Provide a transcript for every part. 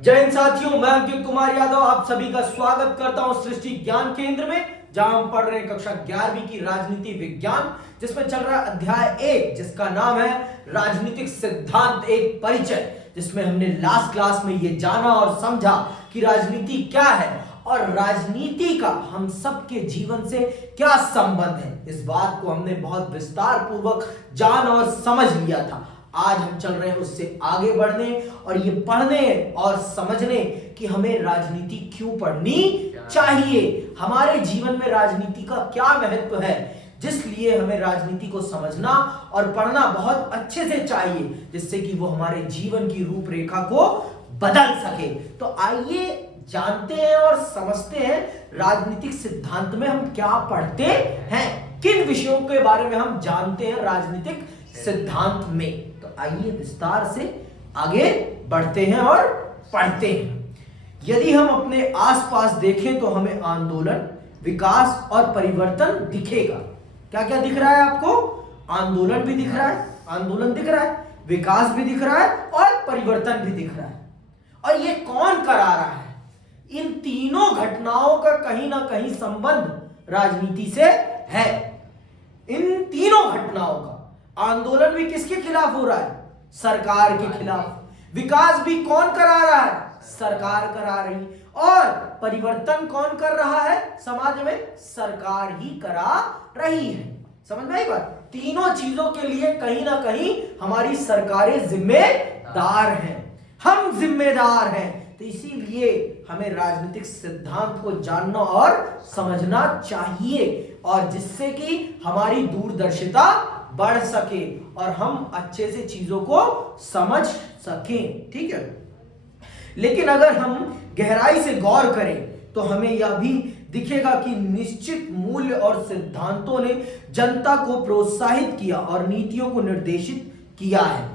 जय हिंद साथियों, मैं अंकित कुमार यादव आप सभी का स्वागत करता हूं सृष्टि ज्ञान केंद्र में, जहां हम पढ़ रहे हैं कक्षा 11वीं की राजनीति विज्ञान, जिसमें चल रहा है अध्याय 1, जिसका नाम है राजनीतिक सिद्धांत एक परिचय। जिसमें हमने लास्ट क्लास में ये जाना और समझा कि राजनीति क्या है और राजनीति का हम सबके जीवन से क्या संबंध है। इस बात को हमने बहुत विस्तार पूर्वक जान और समझ लिया था। आज हम चल रहे हैं उससे आगे बढ़ने और ये पढ़ने और समझने कि हमें राजनीति क्यों पढ़नी चाहिए, हमारे जीवन में राजनीति का क्या महत्व है, जिसलिए हमें राजनीति को समझना और पढ़ना बहुत अच्छे से चाहिए, जिससे कि वो हमारे जीवन की रूपरेखा को बदल सके। तो आइए जानते हैं और समझते हैं राजनीतिक सिद्धांत में हम क्या पढ़ते हैं, किन विषयों के बारे में हम जानते हैं राजनीतिक सिद्धांत में। तो आइए विस्तार से आगे बढ़ते हैं और पढ़ते हैं। यदि हम अपने आसपास देखें तो हमें आंदोलन, विकास और परिवर्तन दिखेगा। क्या क्या दिख रहा है आपको? आंदोलन भी दिख रहा है, आंदोलन दिख रहा है, विकास भी दिख रहा है और परिवर्तन भी दिख रहा है। और ये कौन करा रहा है? इन तीनों घटनाओं का कहीं ना कहीं संबंध राजनीति से है। इन तीनों घटनाओं का आंदोलन भी किसके खिलाफ हो रहा है? सरकार के खिलाफ। विकास भी कौन करा रहा है? सरकार करा रही। और परिवर्तन कौन कर रहा है समाज में? सरकार ही करा रही है। समझ में आई बात? तीनों चीजों के लिए कहीं ना कहीं हमारी सरकारें जिम्मेदार हैं, हम जिम्मेदार हैं। तो इसीलिए हमें राजनीतिक सिद्धांत को जानना और समझना चाहिए, और जिससे कि हमारी दूरदर्शिता बढ़ सके और हम अच्छे से चीजों को समझ सकें। ठीक है, लेकिन अगर हम गहराई से गौर करें तो हमें यह भी दिखेगा कि निश्चित मूल्य और सिद्धांतों ने जनता को प्रोत्साहित किया और नीतियों को निर्देशित किया है।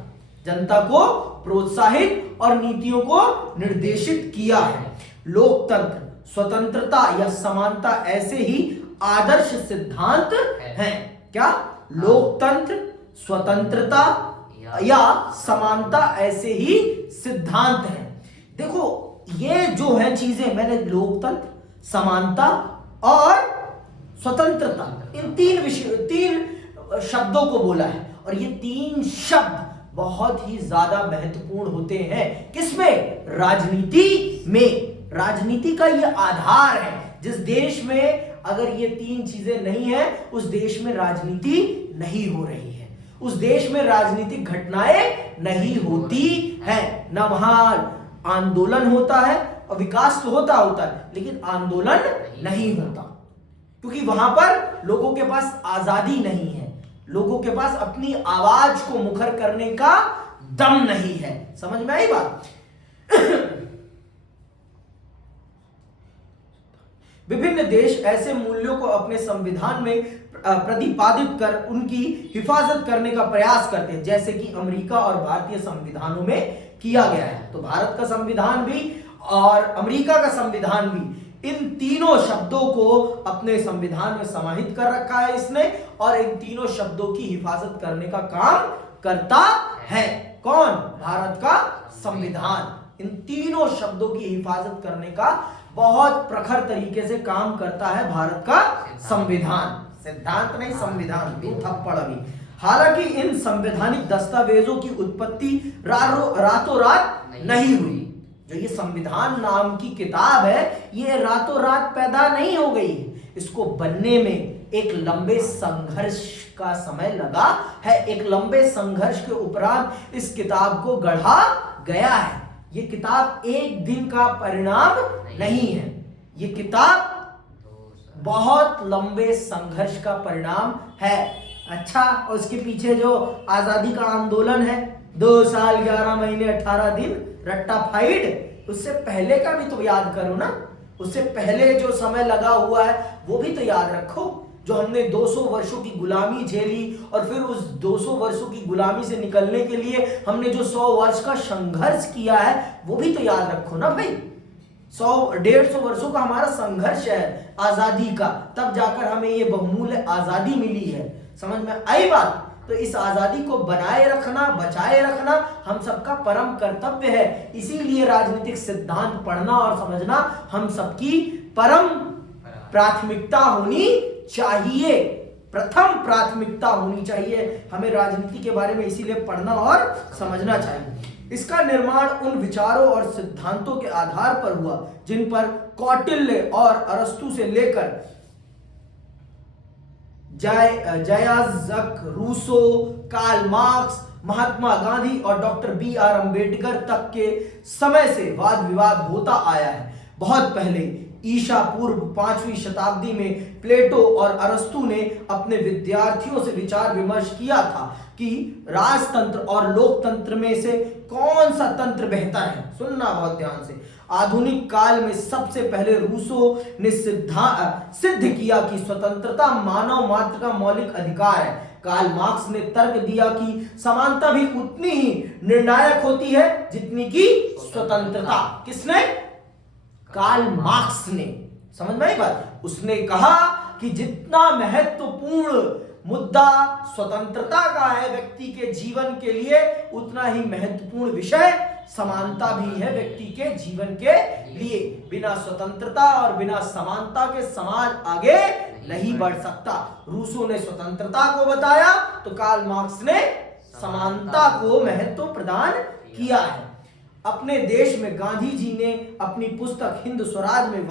जनता को प्रोत्साहित और नीतियों को निर्देशित किया है। लोकतंत्र, स्वतंत्रता या समानता ऐसे ही आदर्श सिद्धांत हैं। क्या? लोकतंत्र, स्वतंत्रता या समानता ऐसे ही सिद्धांत हैं। देखो, ये जो है चीजें मैंने लोकतंत्र, समानता और स्वतंत्रता, इन तीन शब्दों को बोला है, और ये तीन शब्द बहुत ही ज्यादा महत्वपूर्ण होते हैं। किसमें? राजनीति में। राजनीति का ये आधार है। जिस देश में अगर ये तीन चीजें नहीं है, उस देश में राजनीति नहीं हो रही है, उस देश में राजनीतिक घटनाएं नहीं होती हैं। ना वहां आंदोलन होता है, और विकास तो होता है, लेकिन आंदोलन नहीं होता, क्योंकि वहां पर लोगों के पास आजादी नहीं है, लोगों के पास अपनी आवाज को मुखर करने का दम नहीं है। समझ में आई बात? विभिन्न देश ऐसे मूल्यों को अपने संविधान में प्रतिपादित कर उनकी हिफाजत करने का प्रयास करते हैं, जैसे कि अमेरिका और भारतीय संविधानों में किया गया है। तो भारत का संविधान भी और अमेरिका का संविधान भी, इन तीनों शब्दों को अपने संविधान में समाहित कर रखा है इसने, और इन तीनों शब्दों की हिफाजत करने का काम करता है। कौन? भारत का संविधान इन तीनों शब्दों की हिफाजत करने का बहुत प्रखर तरीके से काम करता है नहीं संविधान। दो थप्पड़ अभी। हालांकि इन संवैधानिक दस्तावेजों की उत्पत्ति रातों रात नहीं हुई। जो ये संविधान नाम की किताब है, ये रातों रात पैदा नहीं हो गई। इसको बनने में एक लंबे संघर्ष का समय लगा है। एक लंबे संघर्ष के उपरांत इस किताब को गढ़ा गया है। ये किताब एक दिन का परिणाम नहीं है, ये किताब बहुत लंबे संघर्ष का परिणाम है। अच्छा, और उसके पीछे जो आजादी का आंदोलन है, 2 साल 11 महीने 18 दिन रट्टा फाइट, उससे पहले का भी तो याद करो ना। उससे पहले जो समय लगा हुआ है वो भी तो याद रखो। जो हमने 200 वर्षों की गुलामी झेली, और फिर उस 200 वर्षों की गुलामी से निकलने के लिए हमने जो 100 वर्ष का संघर्ष किया है, वो भी तो याद रखो ना भाई। 100-150 वर्षों का हमारा संघर्ष है आजादी का, तब जाकर हमें ये बहुमूल्य आजादी मिली है। समझ में आई बात? तो इस आजादी को बनाए रखना, बचाए रखना हम सबका परम कर्तव्य है। इसीलिए राजनीतिक सिद्धांत पढ़ना और समझना हम सबकी परम प्राथमिकता होनी चाहिए, प्रथम प्राथमिकता होनी चाहिए। हमें राजनीति के बारे में इसीलिए पढ़ना और समझना चाहिए। इसका निर्माण उन विचारों और सिद्धांतों के आधार पर हुआ जिन पर कौटिल्य और अरस्तु से लेकर जायज़क Rousseau, Karl Marx, Mahatma Gandhi और डॉक्टर बी.आर. अंबेडकर तक के समय से वाद विवाद होता आया है। बहुत पहले ईसा पूर्व 5वीं शताब्दी में प्लेटो और अरस्तु ने अपने विद्यार्थियों से विचार विमर्श किया था कि राजतंत्र और लोकतंत्र में से कौन सा तंत्र बेहतर है। सुनना बहुत ध्यान से। आधुनिक काल में सबसे पहले रूसो ने सिद्ध किया कि स्वतंत्रता मानव मात्र का मौलिक अधिकार है। कार्ल मार्क्स ने तर्क दिया कि समानता भी उतनी ही निर्णायक होती है जितनी कि स्वतंत्रता। किसने? कार्ल मार्क्स ने। समझ में आई बात? उसने कहा कि जितना महत्वपूर्ण मुद्दा स्वतंत्रता का है व्यक्ति के जीवन के लिए, उतना ही महत्वपूर्ण विषय समानता भी है व्यक्ति के जीवन के लिए। बिना स्वतंत्रता और बिना समानता के समाज आगे नहीं बढ़ सकता। रूसो ने स्वतंत्रता को बताया तो कार्ल मार्क्स ने समानता को महत्व प्रदान किया है। अपने देश में गांधी जी ने अपनी पुस्तक हिंद स्वराज में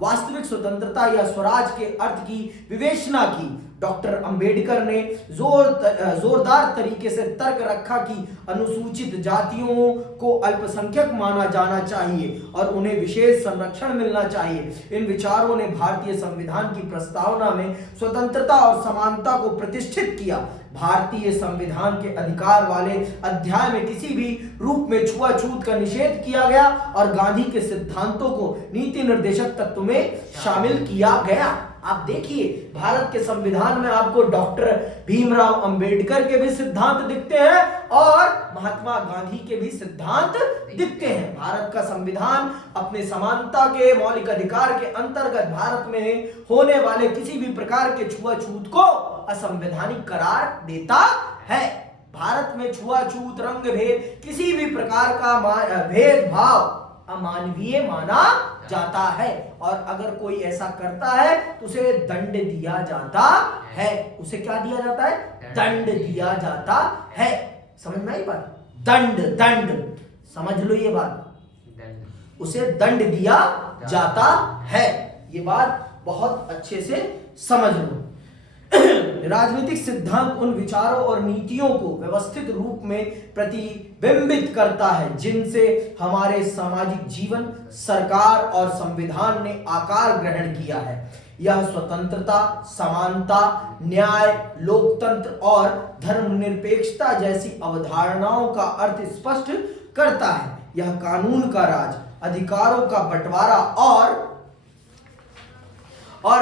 वास्तविक स्वतंत्रता या स्वराज के अर्थ की विवेचना की। डॉक्टर अंबेडकर ने जोरदार तरीके से तर्क रखा कि अनुसूचित जातियों को अल्पसंख्यक माना जाना चाहिए और उन्हें विशेष संरक्षण मिलना चाहिए। इन विचारों ने भारतीय संविधान की प्रस्तावना में स्वतंत्रता और समानता को प्रतिष्ठित किया। भारतीय संविधान के अधिकार वाले अध्याय में किसी भी रूप में छुआछूत का निषेध किया गया और गांधी के सिद्धांतों को नीति निर्देशक तत्व में शामिल किया गया। आप देखिए भारत के संविधान में आपको डॉक्टर भीमराव अंबेडकर के भी सिद्धांत दिखते हैं और महात्मा गांधी के भी सिद्धांत दिखते हैं। भारत का संविधान अपने समानता के मौलिक अधिकार के अंतर्गत भारत में होने वाले किसी भी प्रकार के छुआछूत को असंवैधानिक करार देता है। भारत में छुआछूत, रंग भेद, किसी भी प्रकार का भेदभाव अमानवीय माना जाता है और अगर कोई ऐसा करता है तो उसे दंड दिया जाता है। उसे क्या दिया जाता है? दंड दिया जाता है। समझ में आई बात? दंड, दंड समझ लो ये बात, उसे दंड दिया जाता है। ये बात बहुत अच्छे से समझ लो। राजनीतिक सिद्धांत उन विचारों और नीतियों को व्यवस्थित रूप में प्रतिबिंबित करता है जिनसे हमारे सामाजिक जीवन, सरकार और संविधान ने आकार ग्रहण किया है। यह स्वतंत्रता, समानता, न्याय, लोकतंत्र और धर्मनिरपेक्षता जैसी अवधारणाओं का अर्थ स्पष्ट करता है। यह कानून का राज, अधिकारों का बंटवारा और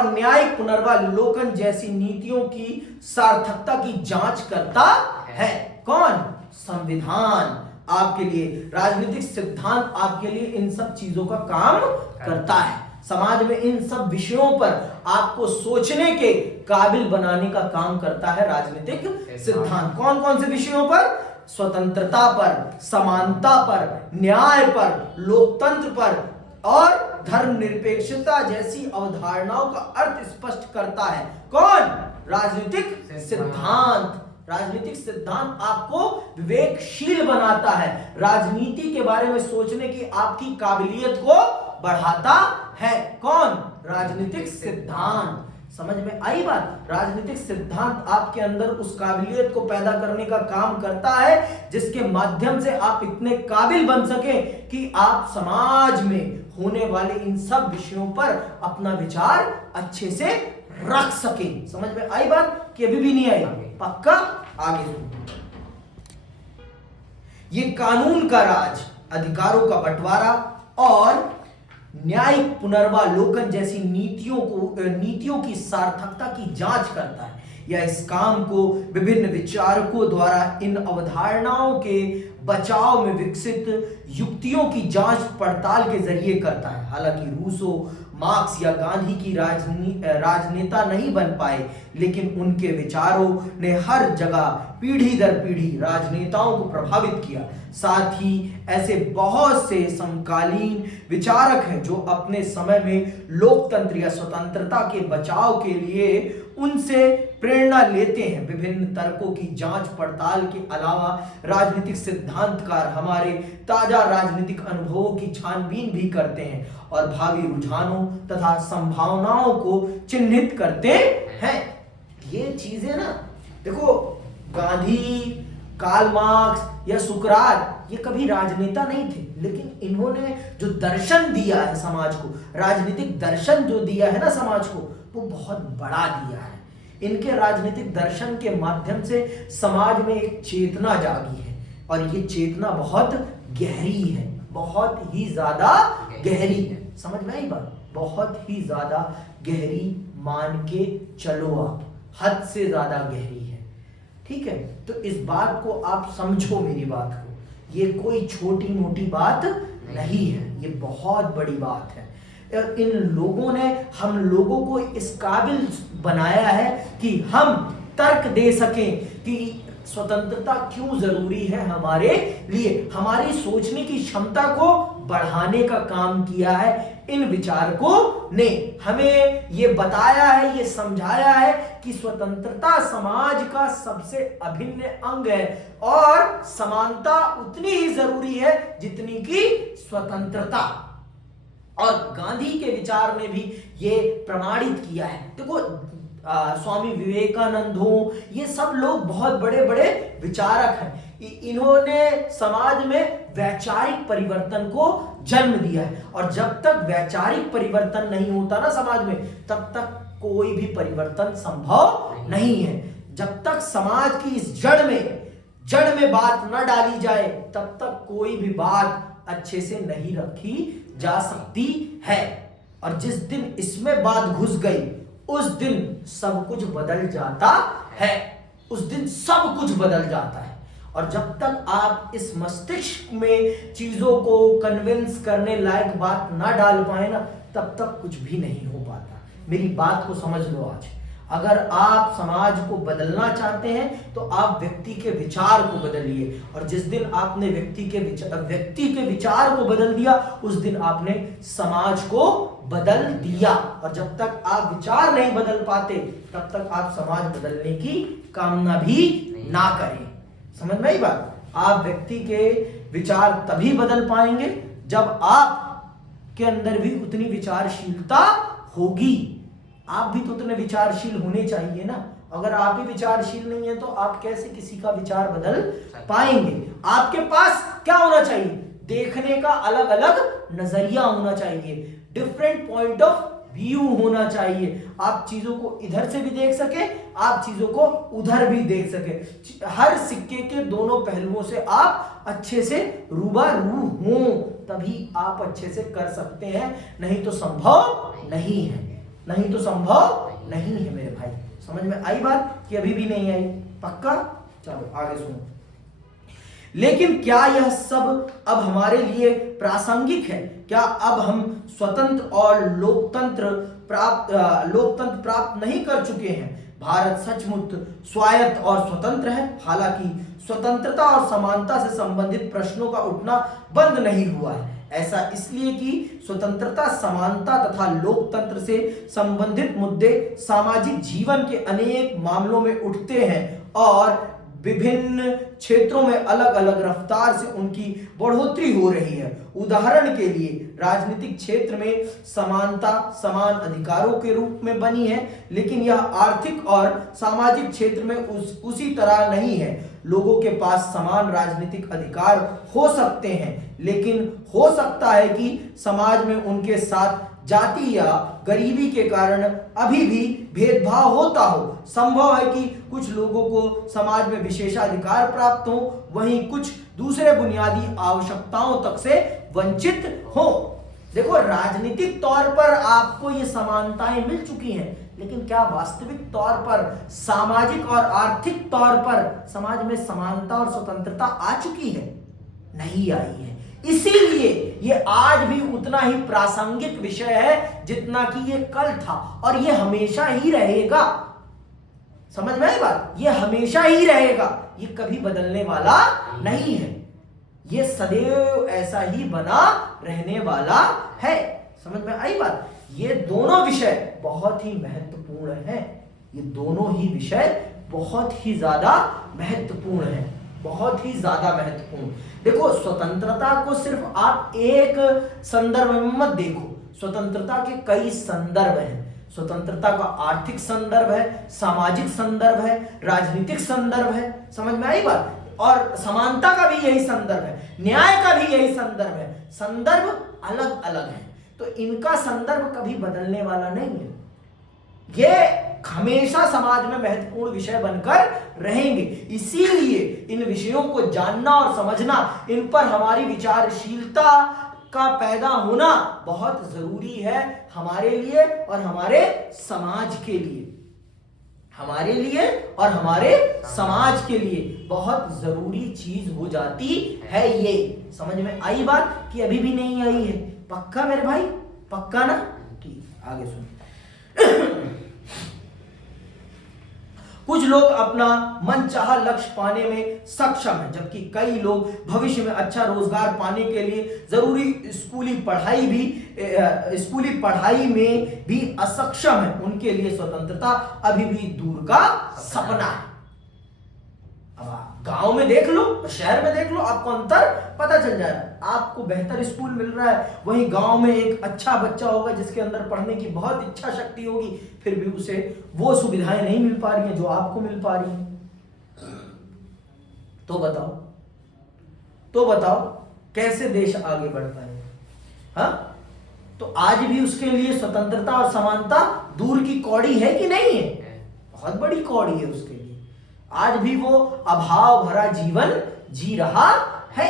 न्यायिक पुनर्वालोकन जैसी नीतियों की सार्थकता की जांच करता है। कौन? संविधान आपके लिए, राजनीतिक सिद्धांत आपके लिए इन सब चीजों का काम करता है। समाज में इन सब विषयों पर आपको सोचने के काबिल बनाने का काम करता है राजनीतिक सिद्धांत। कौन कौन से विषयों पर? स्वतंत्रता पर, समानता पर, न्याय पर, लोकतंत्र पर और धर्मनिरपेक्षता जैसी अवधारणाओं का अर्थ स्पष्ट करता है। कौन? राजनीतिक सिद्धांत। राजनीतिक सिद्धांत आपको विवेकशील बनाता है, राजनीति के बारे में सोचने की आपकी काबिलियत को बढ़ाता है। कौन? राजनीतिक सिद्धांत। समझ में आई बात? राजनीतिक सिद्धांत आपके अंदर उस काबिलियत को पैदा करने का काम करता है जिसके माध्यम से आप इतने काबिल बन सके कि आप समाज में होने वाले इन सब विषयों पर अपना विचार अच्छे से रख सके। समझ में आई बात कि अभी भी नहीं आई? पक्का? आगे सुनो। ये कानून का राज, अधिकारों का बंटवारा और न्यायिक पुनर्वालोकन जैसी नीतियों की सार्थकता की जांच करता है। या इस काम को विभिन्न विचारकों द्वारा इन अवधारणाओं के बचाव में विकसित युक्तियों की जांच पड़ताल के जरिए करता है। हालांकि रूसो, मार्क्स या गांधी की राजनेता नहीं बन पाए, लेकिन उनके विचारों ने हर जगह पीढ़ी दर पीढ़ी राजनेताओं को प्रभावित किया। साथ ही ऐसे बहुत से समकालीन विचारक हैं जो अपने समय में लोकतंत्र या स्वतंत्रता के बचाव के लिए उनसे प्रेरणा लेते हैं। विभिन्न तर्कों की जांच पड़ताल के अलावा राजनीतिक सिद्धांतकार हमारे ताजा राजनीतिक अनुभवों की छानबीन भी करते हैं और भावी रुझानों तथा संभावनाओं को चिन्हित करते हैं। ये चीजें ना, देखो, गांधी, कार्ल मार्क्स या सुकरात ये कभी राजनेता नहीं थे, लेकिन इन्होंने जो दर्शन दिया है समाज को, राजनीतिक दर्शन जो दिया है ना समाज को, वो बहुत बड़ा दिया है। इनके राजनीतिक दर्शन के माध्यम से समाज में एक चेतना जागी है और ये चेतना बहुत गहरी है, बहुत ही ज्यादा गहरी है। समझ में आई बात? बहुत ही ज्यादा गहरी मान के चलो, आप हद से ज्यादा गहरी है। ठीक है, तो इस बात को आप समझो, मेरी बात को। ये कोई छोटी मोटी बात नहीं है, ये बहुत बड़ी बात है। इन लोगों ने हम लोगों को इस काबिल बनाया है कि हम तर्क दे सकें कि स्वतंत्रता क्यों जरूरी है हमारे लिए। हमारी सोचने की क्षमता को बढ़ाने का काम किया है इन विचारकों ने। हमें ये बताया है, ये समझाया है कि स्वतंत्रता समाज का सबसे अभिन्न अंग है और समानता उतनी ही जरूरी है जितनी कि स्वतंत्रता। और गांधी के विचार ने भी ये प्रमाणित किया है। देखो, स्वामी विवेकानंद हो, ये सब लोग बहुत बड़े बड़े विचारक हैं। इन्होंने समाज में वैचारिक परिवर्तन को जन्म दिया है और जब तक वैचारिक परिवर्तन नहीं होता ना समाज में, तब तक कोई भी परिवर्तन संभव नहीं है। जब तक समाज की इस जड़ में बात न डाली जाए, तब तक कोई भी बात अच्छे से नहीं रखी जा सकती है। और जिस दिन इसमें बात घुस गई, उस दिन सब कुछ बदल जाता है। उस दिन सब कुछ बदल जाता है। और जब तक आप इस मस्तिष्क में चीजों को कन्विंस करने लायक बात ना डाल पाए ना, तब तक कुछ भी नहीं हो पाता। मेरी बात को समझ लो आज। अगर आप समाज को बदलना चाहते हैं तो आप व्यक्ति के विचार को बदलिए, और जिस दिन आपने व्यक्ति के विचार को बदल दिया, उस दिन आपने समाज को बदल दिया। और जब तक आप विचार नहीं बदल पाते, तब तक आप समाज बदलने की कामना भी ना करें। समझ में आई बात? आप व्यक्ति के विचार तभी बदल पाएंगे जब आप के अंदर भी उतनी विचारशीलता होगी। आप भी तो उतने विचारशील होने चाहिए ना। अगर आप ही विचारशील नहीं है तो आप कैसे किसी का विचार बदल पाएंगे? आपके पास क्या होना चाहिए? देखने का अलग अलग नजरिया होना चाहिए, डिफरेंट पॉइंट ऑफ व्यू होना चाहिए। आप चीजों को इधर से भी देख सके, आप चीजों को उधर भी देख सके। हर सिक्के के दोनों पहलुओं से आप अच्छे से रूबरू हो, तभी आप अच्छे से कर सकते हैं। नहीं तो संभव नहीं है, नहीं तो संभव नहीं है मेरे भाई। समझ में आई बात कि अभी भी नहीं आई? पक्का? चलो आगे सुनो। लेकिन क्या यह सब अब हमारे लिए प्रासंगिक है? क्या अब हम स्वतंत्र और लोकतंत्र प्राप्त नहीं कर चुके हैं? भारत सचमुच स्वायत्त और स्वतंत्र है। हालांकि स्वतंत्रता और समानता से संबंधित प्रश्नों का उठना बंद नहीं हुआ है। ऐसा इसलिए कि स्वतंत्रता, समानता तथा लोकतंत्र से संबंधित मुद्दे सामाजिक जीवन के अनेक मामलों में उठते हैं और विभिन्न क्षेत्रों में अलग अलग रफ्तार से उनकी बढ़ोतरी हो रही है। उदाहरण के लिए राजनीतिक क्षेत्र में समानता समान अधिकारों के रूप में बनी है, लेकिन यह आर्थिक और सामाजिक क्षेत्र में उसी तरह नहीं है। लोगों के पास समान राजनीतिक अधिकार हो सकते हैं, लेकिन हो सकता है कि समाज में उनके साथ जाति या गरीबी के कारण अभी भी भेदभाव होता हो। संभव है कि कुछ लोगों को समाज में विशेषाधिकार प्राप्त हो, वहीं कुछ दूसरे बुनियादी आवश्यकताओं तक से वंचित हो। देखो, राजनीतिक तौर पर आपको ये समानताएं मिल चुकी हैं, लेकिन क्या वास्तविक तौर पर सामाजिक और आर्थिक तौर पर समाज में समानता और स्वतंत्रता आ चुकी है? नहीं आई है। इसीलिए ये आज भी उतना ही प्रासंगिक विषय है जितना कि ये कल था, और ये हमेशा ही रहेगा। समझ में आई बात? ये हमेशा ही रहेगा, ये कभी बदलने वाला नहीं है, ये सदैव ऐसा ही बना रहने वाला है। समझ में आई बात? ये दोनों विषय बहुत ही महत्वपूर्ण हैं। ये दोनों ही विषय बहुत ही ज्यादा महत्वपूर्ण हैं, बहुत ही ज्यादा महत्वपूर्ण। देखो, स्वतंत्रता को सिर्फ आप एक संदर्भ में मत देखो, स्वतंत्रता के कई संदर्भ हैं। स्वतंत्रता का आर्थिक संदर्भ है, सामाजिक संदर्भ है, राजनीतिक संदर्भ है। समझ में आई बात? और समानता का भी यही संदर्भ है, न्याय का भी यही संदर्भ है। संदर्भ अलग अलग है, तो इनका संदर्भ कभी बदलने वाला नहीं है। ये हमेशा समाज में महत्वपूर्ण विषय बनकर रहेंगे। इसीलिए इन विषयों को जानना और समझना, इन पर हमारी विचारशीलता का पैदा होना बहुत जरूरी है हमारे लिए और हमारे समाज के लिए। हमारे लिए और हमारे समाज के लिए बहुत जरूरी चीज हो जाती है ये। समझ में आई बात कि अभी भी नहीं आई है? पक्का मेरे भाई? पक्का ना? ठीक, आगे सुन। कुछ लोग अपना मनचाहा लक्ष्य पाने में सक्षम हैं, जबकि कई लोग भविष्य में अच्छा रोजगार पाने के लिए जरूरी स्कूली पढ़ाई में भी असक्षम है। उनके लिए स्वतंत्रता अभी भी दूर का सपना है। अब गांव में देख लो, शहर में देख लो, आपको अंतर पता चल जाएगा। आपको बेहतर स्कूल मिल रहा है, वहीं गांव में एक अच्छा बच्चा होगा जिसके अंदर पढ़ने की बहुत इच्छा शक्ति होगी, फिर भी उसे वो सुविधाएं नहीं मिल पा रही हैं जो आपको मिल पा रही हैं। तो बताओ कैसे देश आगे बढ़ता है? हाँ, तो आज भी उसके लिए स्वतंत्रता और समानता दूर की कौड़ी है कि नहीं है? बहुत बड़ी कौड़ी है उसके लिए। आज भी वो अभाव भरा जीवन जी रहा है,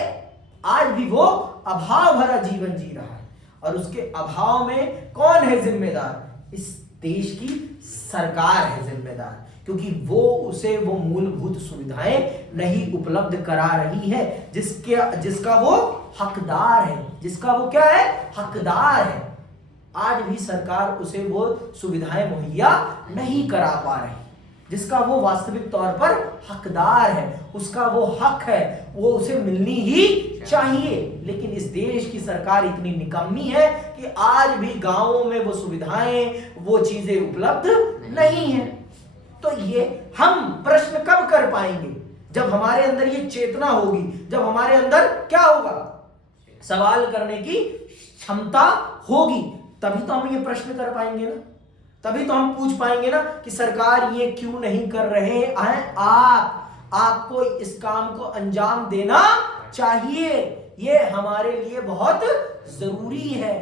आज भी वो अभाव भरा जीवन जी रहा है। और उसके अभाव में कौन है जिम्मेदार? इस देश की सरकार है जिम्मेदार, क्योंकि वो उसे वो मूलभूत सुविधाएं नहीं उपलब्ध करा रही है जिसका वो हकदार है, जिसका वो क्या है? हकदार है। आज भी सरकार उसे वो सुविधाएं मुहैया नहीं करा पा रही जिसका वो वास्तविक तौर पर हकदार है, उसका वो हक है, वो उसे मिलनी ही चाहिए। लेकिन इस देश की सरकार इतनी निकम्मी है कि आज भी गांवों में वो सुविधाएं, वो चीजें उपलब्ध नहीं है। तो ये हम प्रश्न कब कर पाएंगे? जब हमारे अंदर ये चेतना होगी, जब हमारे अंदर क्या होगा? सवाल करने की क्षमता होगी, तभी तो हम ये प्रश्न कर पाएंगे ना। तभी तो हम पूछ पाएंगे ना कि सरकार ये क्यों नहीं कर रहे हैं? आपको इस काम को अंजाम देना चाहिए, ये हमारे लिए बहुत जरूरी है।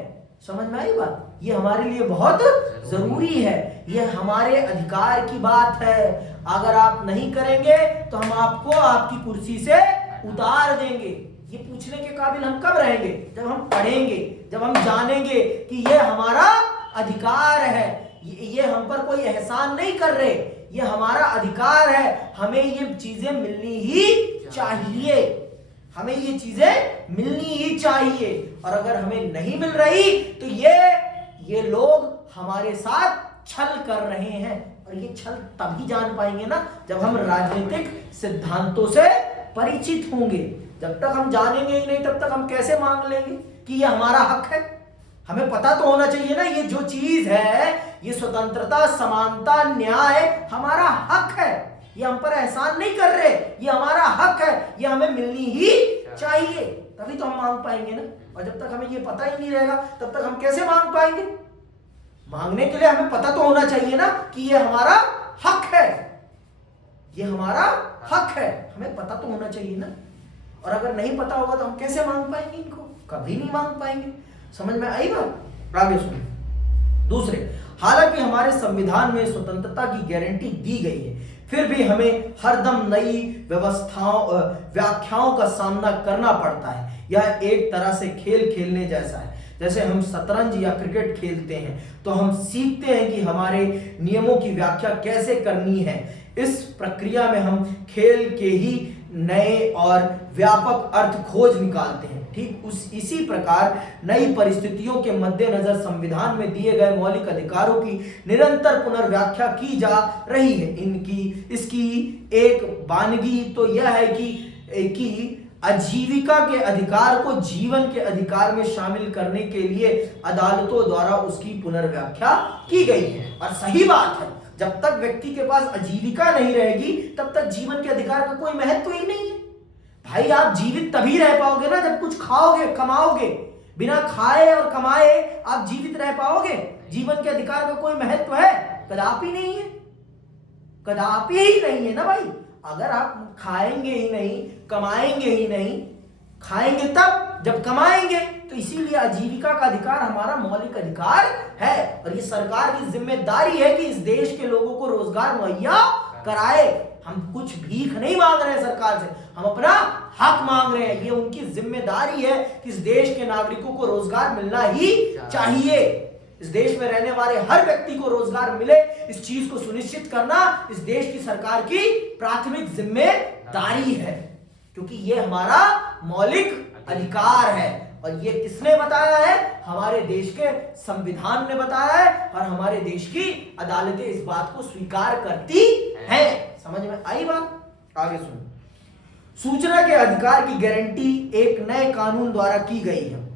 समझ में आई बात? ये हमारे लिए बहुत जरूरी है, ये हमारे अधिकार की बात है। अगर आप नहीं करेंगे तो हम आपको आपकी कुर्सी से उतार देंगे। ये पूछने के काबिल हम कब रहेंगे? जब हम पढ़ेंगे, जब हम जानेंगे कि ये हमारा अधिकार है, ये हम पर कोई एहसान नहीं कर रहे, ये हमारा अधिकार है, हमें ये चीजें मिलनी ही चाहिए, हमें ये चीजें मिलनी ही चाहिए। और अगर हमें नहीं मिल रही तो ये लोग हमारे साथ छल कर रहे हैं। और ये छल तभी जान पाएंगे ना जब हम राजनीतिक सिद्धांतों से परिचित होंगे। जब तक हम जानेंगे ही नहीं तब तक हम कैसे मांग लेंगे कि ये हमारा हक है? हमें पता तो होना चाहिए ना, ये जो चीज है, ये स्वतंत्रता, समानता, न्याय हमारा हक है, ये हम पर एहसान नहीं कर रहे, ये हमारा हक है, ये हमें मिलनी ही चाहिए, तभी तो हम मांग पाएंगे ना। और जब तक हमें ये पता ही नहीं रहेगा तब तक हम कैसे मांग पाएंगे? मांगने के लिए हमें पता तो होना चाहिए ना कि ये हमारा हक है, ये हमारा हक है, हमें पता तो होना चाहिए ना। और अगर नहीं पता होगा तो हम कैसे मांग पाएंगे इनको? कभी नहीं मांग पाएंगे। समझ में आई बात? आगे सुनिए। दूसरे, हालांकि हमारे संविधान में स्वतंत्रता की गारंटी दी गई है, फिर भी हमें हरदम नई व्याख्याओं का सामना करना पड़ता है। यह एक तरह से खेल खेलने जैसा है। जैसे हम शतरंज या क्रिकेट खेलते हैं तो हम सीखते हैं कि हमारे नियमों की व्याख्या कैसे करनी है। इस प्रक्रिया में हम खेल के ही नए और व्यापक अर्थ खोज निकालते हैं। ठीक इसी प्रकार नई परिस्थितियों के मद्देनजर संविधान में दिए गए मौलिक अधिकारों की निरंतर पुनर्व्याख्या की जा रही है। इसकी एक वानगी तो यह है कि आजीविका के अधिकार को जीवन के अधिकार में शामिल करने के लिए अदालतों द्वारा उसकी पुनर्व्याख्या की गई है। और सही बात है, जब तक व्यक्ति के पास आजीविका नहीं रहेगी तब तक जीवन के अधिकार का कोई महत्व ही नहीं है। भाई आप जीवित तभी रह पाओगे ना जब कुछ खाओगे कमाओगे। बिना खाए और कमाए आप जीवित रह पाओगे? जीवन के अधिकार का कोई महत्व है? कदापि नहीं है, कदापि ही नहीं है ना भाई। अगर आप खाएंगे ही नहीं, कमाएंगे ही नहीं, खाएंगे तब जब कमाएंगे। तो इसीलिए आजीविका का अधिकार हमारा मौलिक अधिकार है और ये सरकार की जिम्मेदारी है कि इस देश के लोगों को रोजगार मुहैया कराए। हम कुछ भीख नहीं मांग रहे हैं सरकार से, हम अपना हक मांग रहे हैं। ये उनकी जिम्मेदारी है कि इस देश के नागरिकों को रोजगार मिलना ही चाहिए। इस देश में रहने वाले हर व्यक्ति को रोजगार मिले, इस चीज को सुनिश्चित करना इस देश की सरकार की प्राथमिक जिम्मेदारी है, क्योंकि ये हमारा मौलिक अधिकार है। और ये किसने बताया है? हमारे देश के संविधान ने बताया है और हमारे देश की अदालतें इस बात को स्वीकार करती हैं। समझ में आई बात? आगे सुनो। सूचना के अधिकार की गारंटी एक नए कानून द्वारा की गई है।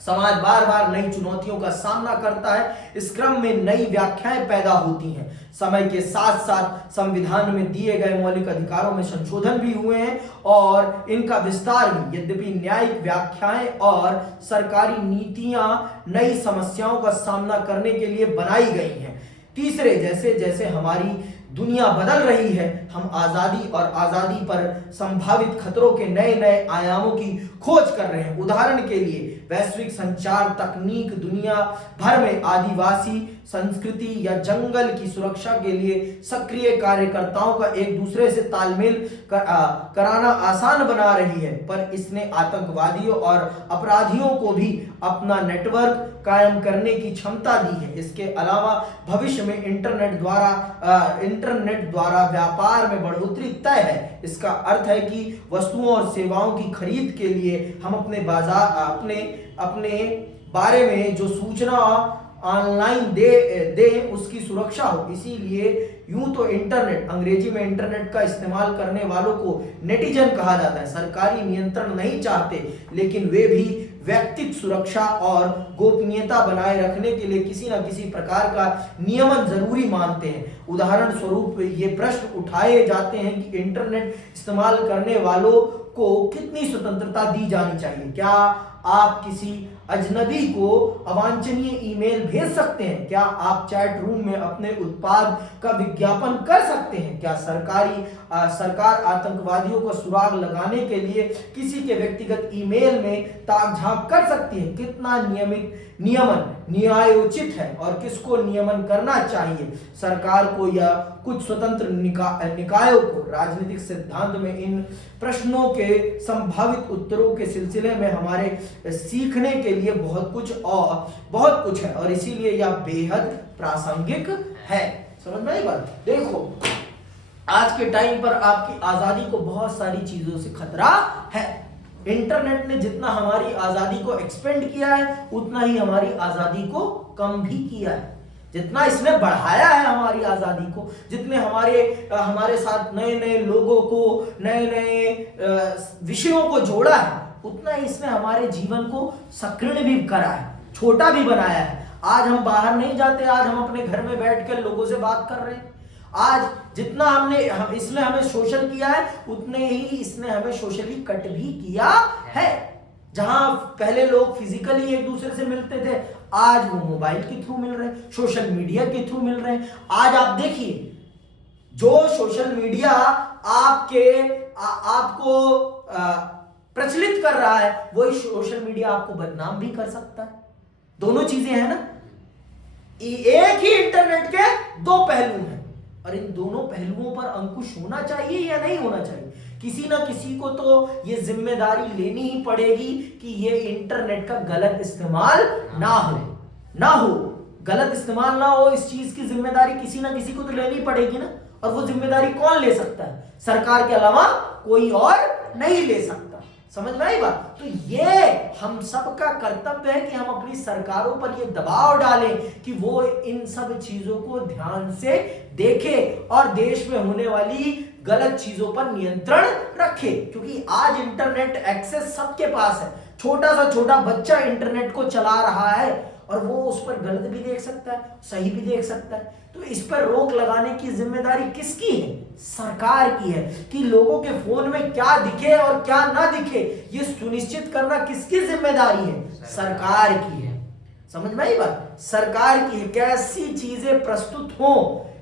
समाज बार बार नई चुनौतियों का सामना करता है, इस क्रम में नई व्याख्याएं पैदा होती हैं। समय के साथ साथ संविधान में दिए गए मौलिक अधिकारों में संशोधन भी हुए हैं और इनका विस्तार भी। यद्यपि न्यायिक व्याख्याएं और सरकारी नीतियां नई समस्याओं का सामना करने के लिए बनाई गई हैं। तीसरे, जैसे जैसे हमारी दुनिया बदल रही है, हम आजादी और आजादी पर संभावित खतरों के नए नए आयामों की खोज कर रहे हैं। उदाहरण के लिए वैश्विक संचार तकनीक दुनिया भर में आदिवासी संस्कृति या जंगल की सुरक्षा के लिए सक्रिय कार्यकर्ताओं का एक दूसरे से तालमेल कराना आसान बना रही है, पर इसने आतंकवादियों और अपराधियों को भी अपना नेटवर्क कायम करने की क्षमता दी है। इसके अलावा भविष्य में इंटरनेट द्वारा व्यापार में बढ़ोतरी तय है। इसका अर्थ है कि वस्तुओं और सेवाओं की खरीद के लिए हम अपने बारे में जो सूचना ऑनलाइन दे उसकी सुरक्षा हो। इसीलिए यूं तो इंटरनेट, अंग्रेजी में इंटरनेट का इस्तेमाल करने वालों को नेटिजन कहा जाता है। सरकारी नियंत्रण नहीं चाहते, लेकिन वे भी व्यक्तिगत सुरक्षा और गोपनीयता बनाए रखने के लिए किसी न किसी प्रकार का नियमन जरूरी मानते हैं। उदाहरण स्वरूप ये प्रश्न उठाए जाते हैं कि इंटरनेट इस्तेमाल करने वालों को कितनी स्वतंत्रता दी जानी चाहिए। क्या आप किसी अजनबी को अवांछनीय ईमेल भेज सकते हैं? क्या आप चैट रूम में अपने उत्पाद का विज्ञापन कर सकते हैं? क्या सरकार आतंकवादियों को सुराग लगाने के लिए किसी के व्यक्तिगत ईमेल में ताक झांक कर सकती है? कितना नियमन न्यायोचित है और किसको नियमन करना चाहिए? सरकार को या कुछ स्वतंत्र निकायों को? राजनीतिक सिद्धांत में इन प्रश्नों के संभावित उत्तरों के सिलसिले में हमारे सीखने के लिए बहुत कुछ है और इसीलिए यह बेहद प्रासंगिक है। समझ में आई बात? देखो, आज के टाइम पर आपकी आजादी को बहुत सारी चीजों से खतरा है। इंटरनेट ने जितना हमारी आजादी को एक्सपेंड किया है उतना ही हमारी आजादी को कम भी किया है। जितना इसने बढ़ाया है हमारी आजादी को, जितने हमारे साथ नए नए लोगों को, नए नए विषयों को जोड़ा है, उतना ही इसने हमारे जीवन को संकीर्ण भी करा है, छोटा भी बनाया है। आज हम बाहर नहीं जाते, आज हम अपने घर में बैठकर लोगों से बात कर रहे हैं। आज जितना इसने हमें सोशल किया है उतने ही इसने हमें सोशली कट भी किया है। जहां पहले लोग फिजिकली एक दूसरे से मिलते थे, आज वो मोबाइल के थ्रू मिल रहे हैं, सोशल मीडिया के थ्रू मिल रहे हैं। आज आप देखिए, जो सोशल मीडिया आपको प्रचलित कर रहा है, वही सोशल मीडिया आपको बदनाम भी कर सकता है। दोनों चीजें हैं ना, एक ही इंटरनेट के दो पहलू हैं और इन दोनों पहलुओं पर अंकुश होना चाहिए या नहीं होना चाहिए? किसी ना किसी को तो ये जिम्मेदारी लेनी ही पड़ेगी कि ये इंटरनेट का गलत इस्तेमाल ना हो, गलत इस्तेमाल ना हो। इस चीज की जिम्मेदारी किसी ना किसी को तो लेनी पड़ेगी ना। और वो जिम्मेदारी कौन ले सकता है? सरकार के अलावा कोई और नहीं ले सकता। समझ में आई बात? तो ये हम सबका कर्तव्य है कि हम अपनी सरकारों पर ये दबाव डालें कि वो इन सब चीजों को ध्यान से देखे और देश में होने वाली गलत चीजों पर नियंत्रण रखे। क्योंकि आज इंटरनेट एक्सेस सबके पास है। छोटा सा छोटा बच्चा इंटरनेट को चला रहा है और वो उस पर गलत भी देख सकता है, सही भी देख सकता है। तो इस पर रोक लगाने की जिम्मेदारी किसकी है? सरकार की है। कि लोगों के फोन में क्या दिखे और क्या ना दिखे, ये सुनिश्चित करना किसकी जिम्मेदारी है? सरकार की है। समझ में आई बात? सरकार की है। कैसी चीजें प्रस्तुत हो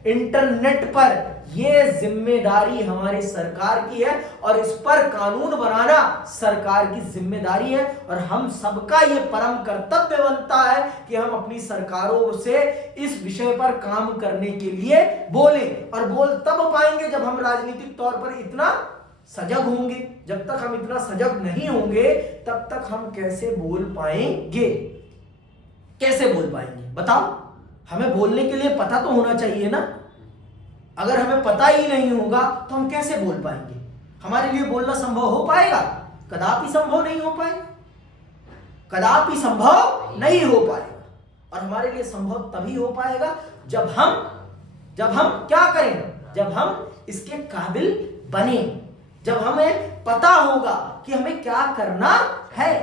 इंटरनेट पर, ये जिम्मेदारी हमारी सरकार की है और इस पर कानून बनाना सरकार की जिम्मेदारी है। और हम सबका ये परम कर्तव्य बनता है कि हम अपनी सरकारों से इस विषय पर काम करने के लिए बोलें। और बोल तब पाएंगे जब हम राजनीतिक तौर पर इतना सजग होंगे। जब तक हम इतना सजग नहीं होंगे तब तक हम कैसे बोल पाएंगे? कैसे बोल पाएंगे बताओ? हमें बोलने के लिए पता तो होना चाहिए ना। अगर हमें पता ही नहीं होगा तो हम कैसे बोल पाएंगे? हमारे लिए बोलना संभव हो पाएगा? कदापि संभव नहीं हो पाएगा। कदापि संभव नहीं हो पाएगा। और हमारे लिए संभव तभी हो पाएगा जब हम क्या करें? जब हम इसके काबिल बने, जब हमें पता होगा कि हमें क्या करना है,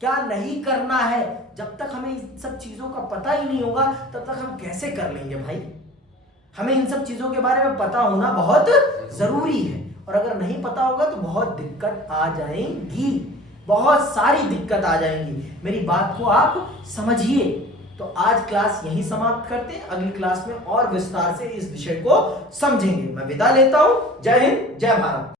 क्या नहीं करना है। जब तक हमें इन सब चीजों का पता ही नहीं होगा तब तक हम कैसे कर लेंगे भाई? हमें इन सब चीजों के बारे में पता होना बहुत जरूरी है। और अगर नहीं पता होगा तो बहुत दिक्कत आ जाएंगी, बहुत सारी दिक्कत आ जाएंगी। मेरी बात को आप समझिए। तो आज क्लास यहीं समाप्त करते हैं। अगली क्लास में और विस्तार से इस विषय को समझेंगे। मैं विदा लेता हूं। जय हिंद, जय भारत।